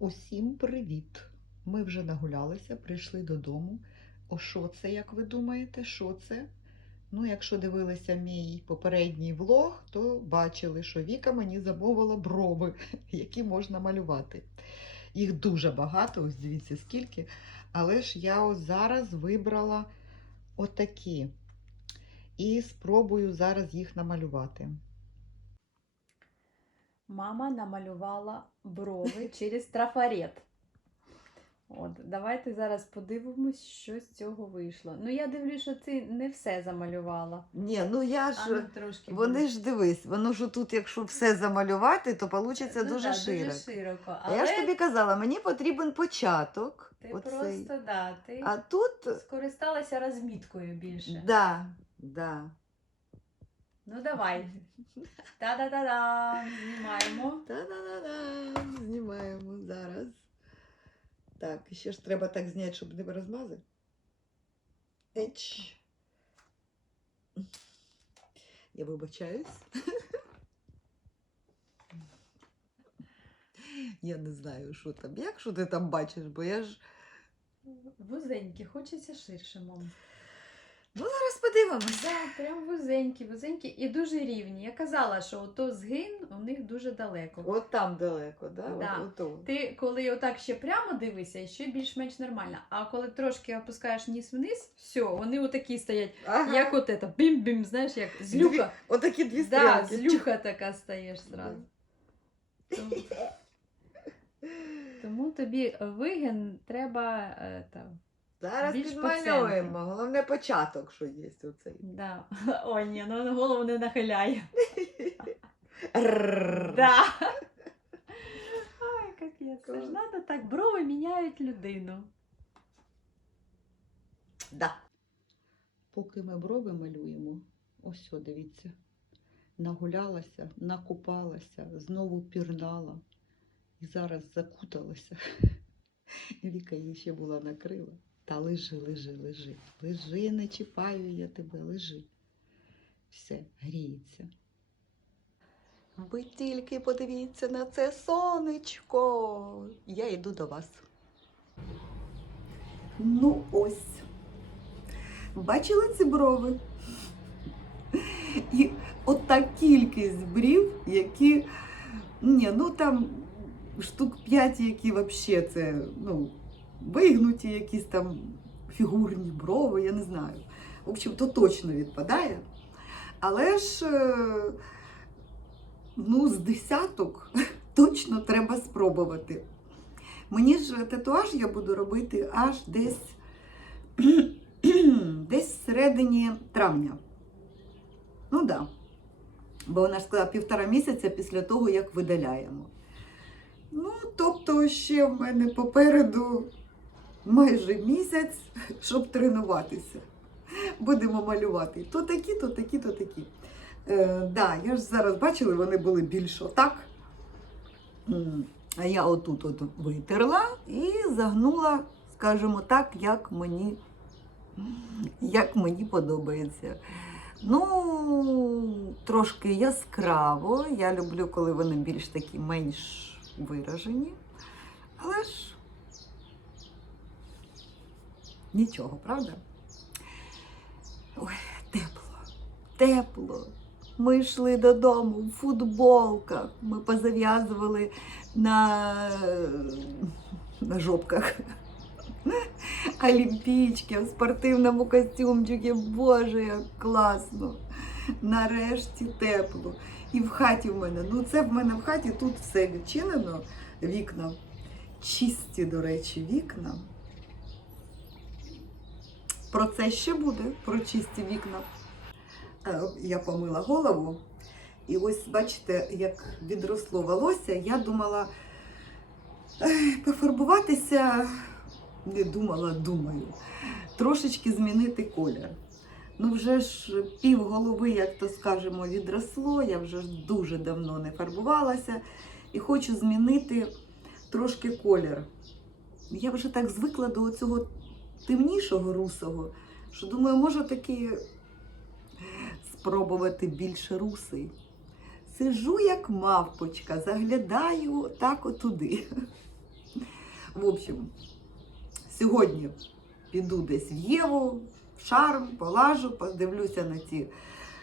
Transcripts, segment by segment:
Усім привіт! Ми вже нагулялися, прийшли додому. О, що це, як ви думаєте? Що це? Ну, якщо дивилися мій попередній влог, то бачили, що Віка мені замовила брови, які можна малювати. Їх дуже багато, ось дивіться скільки. Але ж я ось зараз вибрала отакі. І спробую зараз їх намалювати. Мама намалювала брови через трафарет. От, давайте зараз подивимось, що з цього вийшло. Ну, я дивлюсь, що ти не все замалювала. Ні, ну я А ну, трошки Вони більше. ж дивись, воно ж тут, якщо все замалювати, то вийде Ну дуже да, широко. Дуже широко. А Але я ж тобі казала, мені потрібен початок. ти оцей. просто да, ти А тут скористалася розміткою більше. да, да. Ну давай. Та-да-да-да. Знімаємо. Та-да-да-да. Знімаємо зараз. Так, і ще ж треба так зняти, щоб не розмазати. Еч. Я вибачаюсь. Я не знаю, що там. Як що ти там бачиш, бо я ж. Вузенькі, хочеться ширше, мам. Ну, зараз подивимось. Да, прям вузенькі, вузенькі і дуже рівні. Я казала, що ото згин у них дуже далеко. От там далеко, да? Да. От, ото. Ти коли отак ще прямо дивишся, ще більш-менш нормально. А коли трошки опускаєш ніс вниз, все, вони отакі стоять, Ага. як от это, бім-бім, знаєш, як злюка. Дві- Отакі дві Да, стрілки. злюка така стаєш зразу. Тому, тому тобі вигін треба. е, та, Зараз Більш підмалюємо. Головне початок, що є оцей. да. Ой, ні, ну голову не нахиляє. Да. Ой, капець. Це ж надо так, брови міняють людину. Да. Поки ми брови малюємо, ось о, дивіться. Нагулялася, накупалася, знову пірнала і зараз закуталася. Віка її ще була накрила. Та лежи, лежи, лежи. Лежи, не чіпаю я тебе, лежи. Все, гріється. Ви тільки подивіться на це сонечко. Я йду до вас. Ну ось. Бачили ці брови? І ота кількість брів, які. Ні, ну там штук 5, які взагалі це ну, вигнуті, якісь там фігурні брови, я не знаю. В общем, то точно відпадає. Але ж е, ну, з десяток точно треба спробувати. Мені ж татуаж я буду робити аж десь десь всередині травня. Ну так. Да. Бо вона ж сказала півтора місяця після того, як видаляємо. Ну, тобто, ще в мене попереду майже місяць, щоб тренуватися. Будемо малювати. То такі, то такі, то такі. Е, да, я ж зараз бачила, вони були більш отак. А я отут от витерла і загнула, скажімо так, як мені, як мені подобається. Ну, трошки яскраво. Я люблю, коли вони більш такі менш виражені. Але ж нічого, правда? Ой, тепло, тепло. Ми йшли додому в футболках. Ми позав'язували на, на жопках. Олімпійчики в спортивному костюмчику. Боже, як класно. Нарешті тепло. І в хаті в мене. Ну, це в мене в хаті тут все відчинено. Вікна. Чисті, до речі, вікна. Про це ще буде, про чисті вікна. Е, Я помила голову. І ось бачите, як відросло волосся, я думала пофарбуватися, не думала, думаю, трошечки змінити колір. Ну, вже ж пів голови, як то скажемо, відросло, я вже ж дуже давно не фарбувалася і хочу змінити трошки колір. Я вже так звикла до цього темнішого русого, що думаю, може таки спробувати більше русий. Сижу, як мавпочка, заглядаю так отуди. В общем, сьогодні піду десь в Єву, в шарм, полажу, подивлюся на ці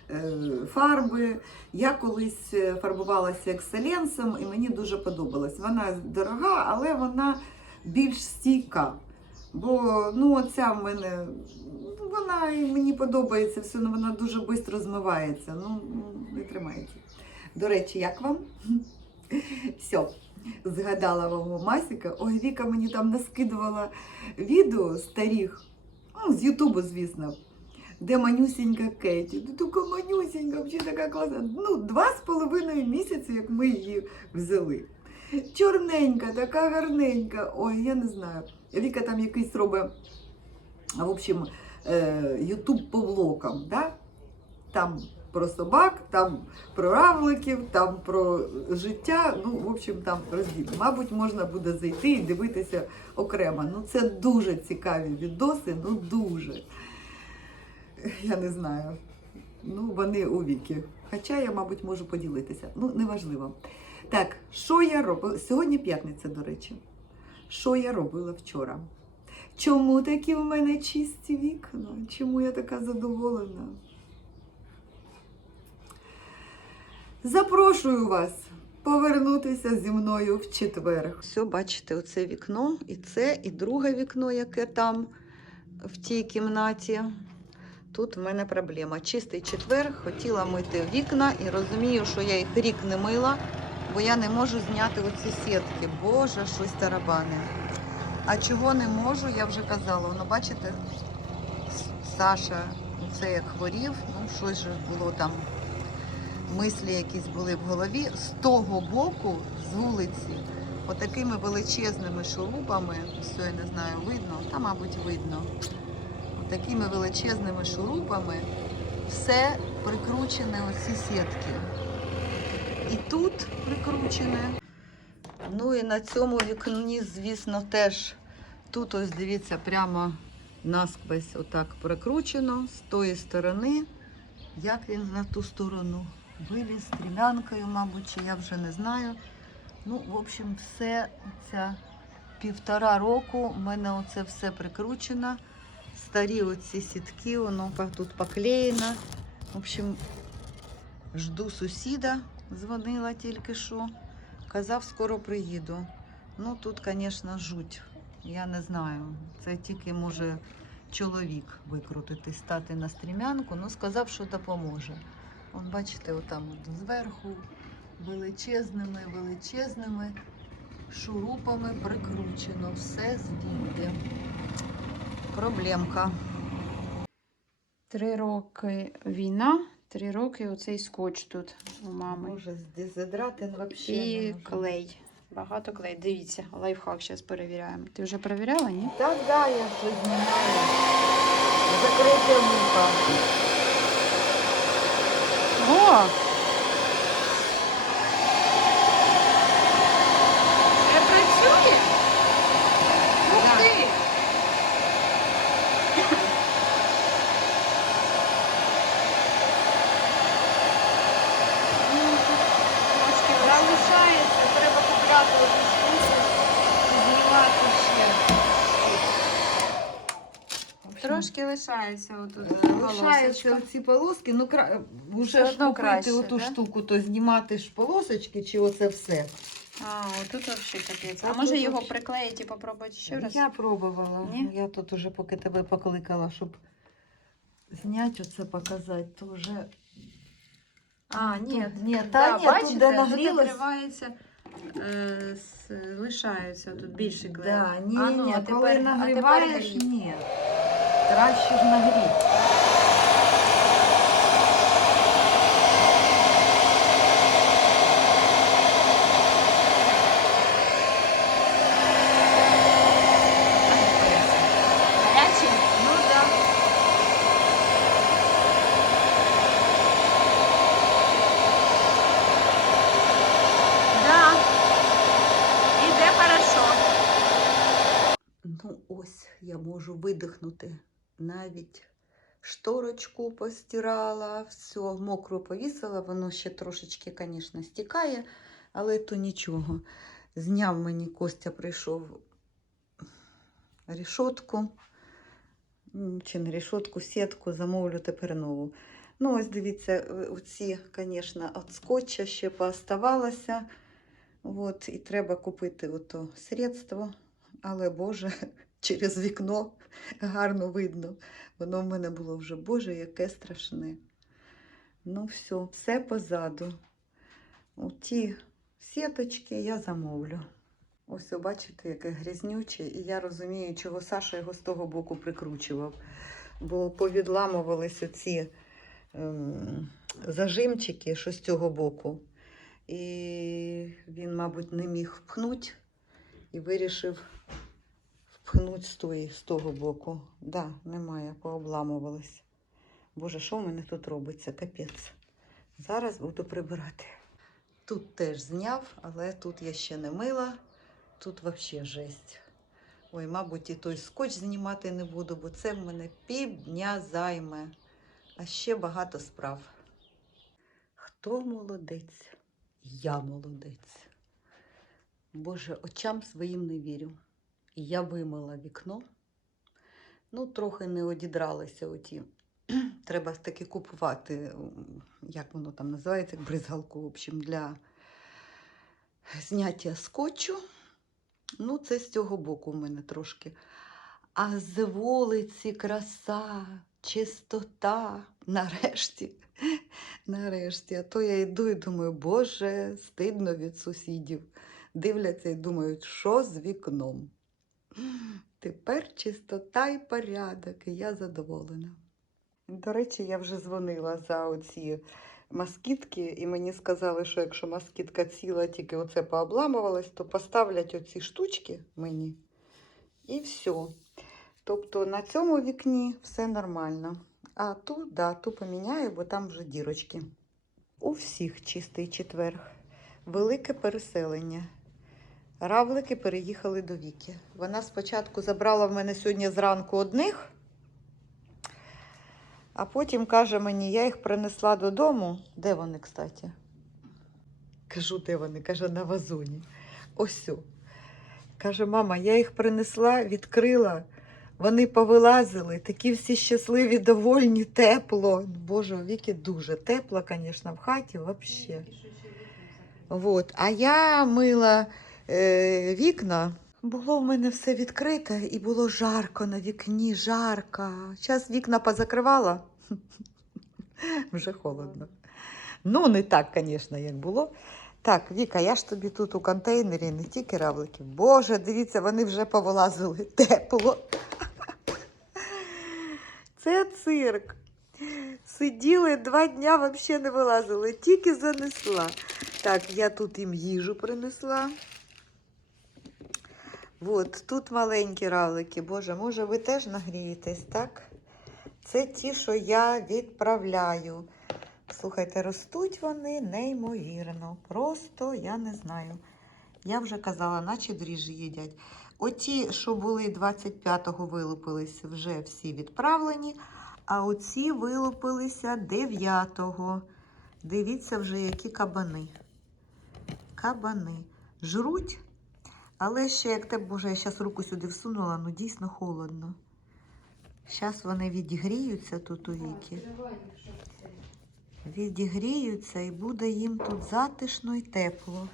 е, фарби. Я колись е, фарбувалася екселенсом і мені дуже подобалось. Вона дорога, але вона більш стійка. Бо ну, оця в мене, вона і мені подобається, все, ну, вона дуже швидко змивається. Ну, не тримається. До речі, як вам? Все, згадала вам Масіка. Ой, Віка мені там наскидувала відео старих, ну, з Ютубу, звісно, де манюсінька Кеті. Така манюсінька, взагалі така класна. Ну, два з половиною місяці, як ми її взяли. Чорненька, така гарненька. Ой, я не знаю. Віка там якийсь робить, в общем, е, Ютуб по влогам, да? Там про собак, там про равликів, там про життя. Ну, в общем, там розділ. Мабуть, можна буде зайти і дивитися окремо. Ну, це дуже цікаві відоси, ну дуже. Я не знаю. Ну, вони у віки. Хоча я, мабуть, можу поділитися. Ну, неважливо. Так, що я робила? Сьогодні п'ятниця, до речі. Що я робила вчора? Чому такі в мене чисті вікна? Чому я така задоволена? Запрошую вас повернутися зі мною в четвер. Все, бачите, оце вікно, і це, і друге вікно, яке там в тій кімнаті. Тут в мене проблема. Чистий четвер, хотіла мити вікна і розумію, що я їх рік не мила, бо я не можу зняти оці сітки. Боже, щось тарабане. А чого не можу, я вже казала. Воно, бачите, Саша, це як хворів, ну щось же було там. Мислі якісь були в голові. З того боку, з вулиці, отакими величезними шурупами, все, я не знаю, видно, та, мабуть, видно. Отакими величезними шурупами все прикручене оці сітки. І тут прикручене. Ну і на цьому вікні, звісно, теж тут ось дивіться, прямо насквозь отак прикручено з тої сторони. Як він на ту сторону виліз стрімянкою, мабуть, чи я вже не знаю. Ну, в общем, все ця півтора року в мене оце все прикручено. Старі оці сітки, воно тут поклеєно. В общем, жду сусіда, дзвонила тільки що. Казав, скоро приїду. Ну тут, звісно, жуть. Я не знаю. Це тільки може чоловік викрутити, стати на стрімянку. Ну, сказав, що допоможе. Вон, бачите, отам от зверху величезними, величезними шурупами прикручено. Все звідти. Проблемка. Три роки війна, три роки оцей скотч тут у мами. Може, дезодратин взагалі. І клей. Багато клей. Дивіться, лайфхак зараз перевіряємо. Ти вже перевіряла, ні? Так, да, я вже знімаю. Закрите муха. О! Це працює? Ух Да. ти! Трошки залишається, ще. Трошки лишається отут Лишаються ці полоски, ну кра... Вже ж одно купити краще, оту да? штуку, то знімати ж полосочки чи оце все. А, отут взагалі капець. А Отут може його вообще. приклеїти і попробувати ще раз? Я пробувала. Ні? Я тут уже поки тебе покликала, щоб зняти оце показати, то вже. А, ні, ні, та ні, бачите, тут де нагрілось. відкривається, е, с- лишаються тут більше клею. Да, ні, А ні, ну, ні, а коли тепер- а нагріваєш, тепер грій. ні. Краще ж нагріти. Гарячий? Ну да. Да. Іде хорошо. Ну, ось я можу видихнути. Навіть шторочку постирала, все, мокро повісила, воно ще трошечки, звісно, стікає, але то нічого. Зняв мені Костя прийшов рішотку. Чи не рішотку, сітку, замовлю тепер нову. Ну, ось дивіться, е, оці, звісно, від скотча ще пооставалося. От, і треба купити ото средство. Але Боже, через вікно гарно видно. Воно в мене було вже, Боже, яке страшне. Ну, все, все позаду. Ті сіточки я замовлю. Ось, бачите, яке грязнюче, і я розумію, чого Саша його з того боку прикручував. Бо повідламувалися ці ем, зажимчики, що з цього боку. І він, мабуть, не міг впхнути і вирішив впхнути з, тої, з того боку. Да, немає, пообламувалось. Боже, що в мене тут робиться? Капець. Зараз буду прибирати. Тут теж зняв, але тут я ще не мила. Тут взагалі жесть. Ой, мабуть, і той скотч знімати не буду, бо це в мене півдня займе. А ще багато справ. Хто молодець? Я молодець. Боже, очам своїм не вірю. Я вимила вікно. Ну, трохи не одідралися оті. Треба таки купувати, як воно там називається, бризгалку, в общем, для зняття скотчу. Ну, це з цього боку в мене трошки. А з вулиці краса, чистота. Нарешті, нарешті. А то я йду і думаю, Боже, стидно від сусідів. Дивляться і думають, що з вікном. Тепер чистота і порядок, і я задоволена. До речі, я вже дзвонила за оці москітки, і мені сказали, що якщо москітка ціла, тільки оце пообламувалось, то поставлять оці штучки мені і все. Тобто на цьому вікні все нормально. А ту, да, ту поміняю, бо там вже дірочки. У всіх чистий четверг. Велике переселення. Равлики переїхали до Віки. Вона спочатку забрала в мене сьогодні зранку одних, а потім каже мені, я їх принесла додому. Де вони, кстати? Кажу, де вони? Каже, на вазоні. Ось. Каже, мама, я їх принесла, відкрила. Вони повилазили, такі всі щасливі, довольні, тепло. Боже, Віки дуже тепло, звісно, в хаті взагалі. Вот. А я мила е, вікна. Було в мене все відкрите і було жарко на вікні, жарко. Зараз вікна позакривала. Вже холодно. Ну, не так, звісно, як було. Так, Віка, я ж тобі тут у контейнері не тільки равлики. Боже, дивіться, вони вже повилазили тепло. Це цирк. Сиділи два дня, взагалі не вилазили, тільки занесла. Так, я тут їм їжу принесла. От, тут маленькі равлики. Боже, може, ви теж нагрієтесь, так? Це ті, що я відправляю. Слухайте, ростуть вони неймовірно. Просто я не знаю. Я вже казала, наче дріжджі їдять. Оті, що були 25-го, вилупились, вже всі відправлені. А оці вилупилися 9-го. Дивіться вже, які кабани. Кабани. Жруть, але ще як те, боже, я зараз руку сюди всунула, ну дійсно холодно. Зараз вони відігріються тут у віки. Відігріються і буде їм тут затишно і тепло.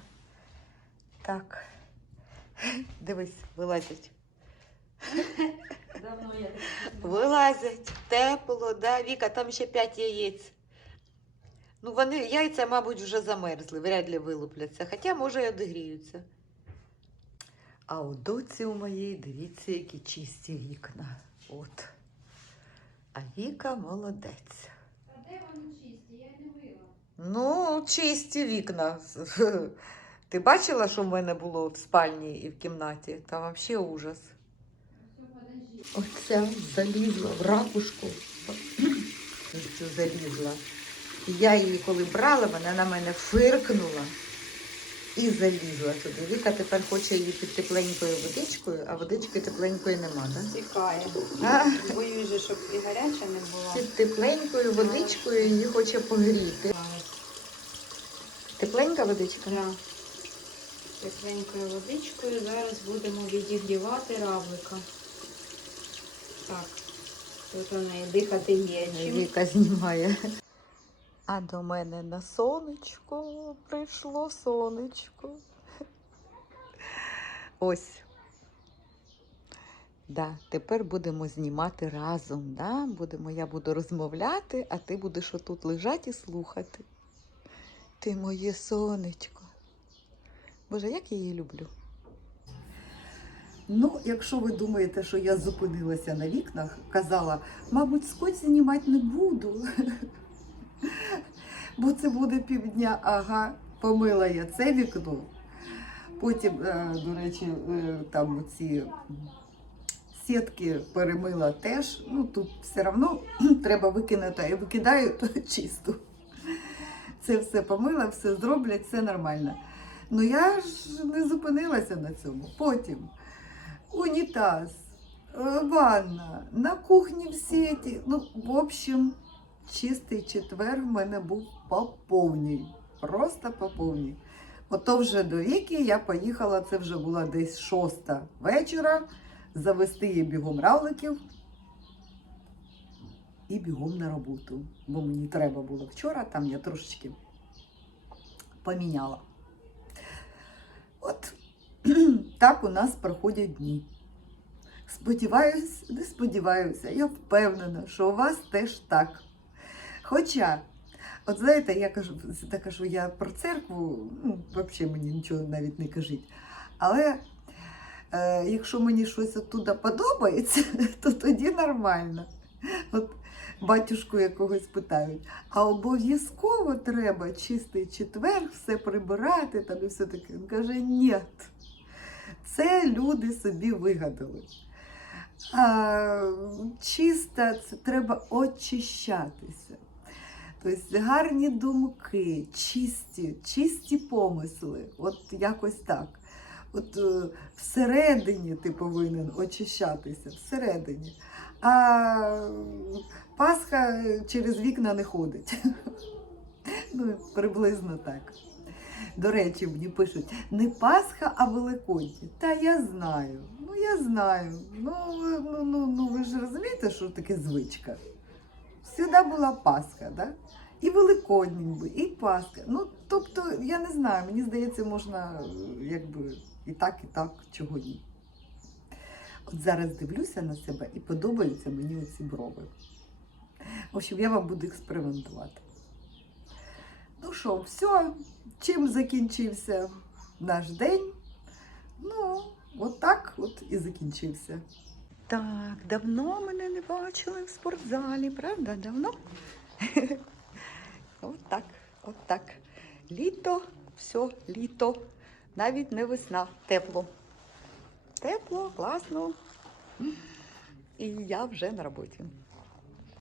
Так. Дивись, вилазять. Давно я Вилазять, тепло, да, Віка, там ще 5 яєць. Ну, вони, яйця, мабуть, вже замерзли, вряд ли вилупляться, хоча, може, і одігріються. А у доці у моєї, дивіться, які чисті вікна. От. А Віка молодець. А де вони чисті? Я не мила. Ну, чисті вікна. Ти бачила, що в мене було в спальні і в кімнаті? Там взагалі ужас. Оця залізла в ракушку. Залізла. Я її коли брала, вона на мене фиркнула і залізла туди. Віка тепер хоче її під тепленькою водичкою, а водички тепленької нема, так? Тікає. Боюсь, же, щоб і гаряча не була. під тепленькою водичкою її хоче погріти. Тепленька водичка? Да. Тепленькою водичкою зараз будемо відігрівати равлика. Так. Тут вона і дихати є чим. Віка знімає. А до мене на сонечко прийшло сонечко. Ось. Да, тепер будемо знімати разом. Да? Будемо, я буду розмовляти, а ти будеш отут лежати і слухати. Ти моє сонечко. Боже, як я її люблю. Ну, якщо ви думаєте, що я зупинилася на вікнах, казала, мабуть, скотч знімати не буду. Бо це буде півдня, ага, помила я це вікно. Потім, е, до речі, е, там ці сітки перемила теж. Ну, тут все одно треба викинути, я викидаю то чисто. Це все помила, все зроблять, все нормально. Ну я ж не зупинилася на цьому. Потім унітаз, е, ванна, на кухні всі ті. Ну, в общем, чистий четвер в мене був по повній. Просто по повній. Ото вже до віки я поїхала, це вже була десь шоста вечора, завести її бігом равликів і бігом на роботу. Бо мені треба було вчора, там я трошечки поміняла. От так у нас проходять дні. Сподіваюсь, не сподіваюся, я впевнена, що у вас теж так. Хоча, от знаєте, я кажу, та кажу я про церкву, ну, взагалі мені нічого навіть не кажіть. Але е, якщо мені щось оттуда подобається, то тоді нормально. От батюшку якогось питають. А обов'язково треба чистий четвер, все прибирати там і все таке. Він каже, ні. Це люди собі вигадали. А, чисто це треба очищатися. Тобто гарні думки, чисті, чисті помисли. От якось так. От е, всередині ти повинен очищатися, всередині. А Пасха через вікна не ходить. Ну, приблизно так. До речі, мені пишуть, не Пасха, а Великодні. Та я знаю. Ну, я знаю. Ну, ну, ну, ну ви ж розумієте, що таке звичка? Всюди була Пасха, да? І Великодні, і Пасха. Ну, тобто, я не знаю, мені здається, можна е, якби і так, і так, чого ні. От зараз дивлюся на себе і подобаються мені оці брови. В общем, я вам буду експериментувати. Ну що, все, чим закінчився наш день? Ну, от так от і закінчився. Так, давно мене не бачили в спортзалі, правда? Давно? От так, от так. Літо, все, літо. Навіть не весна, тепло. Тепло, класно. І я вже на роботі.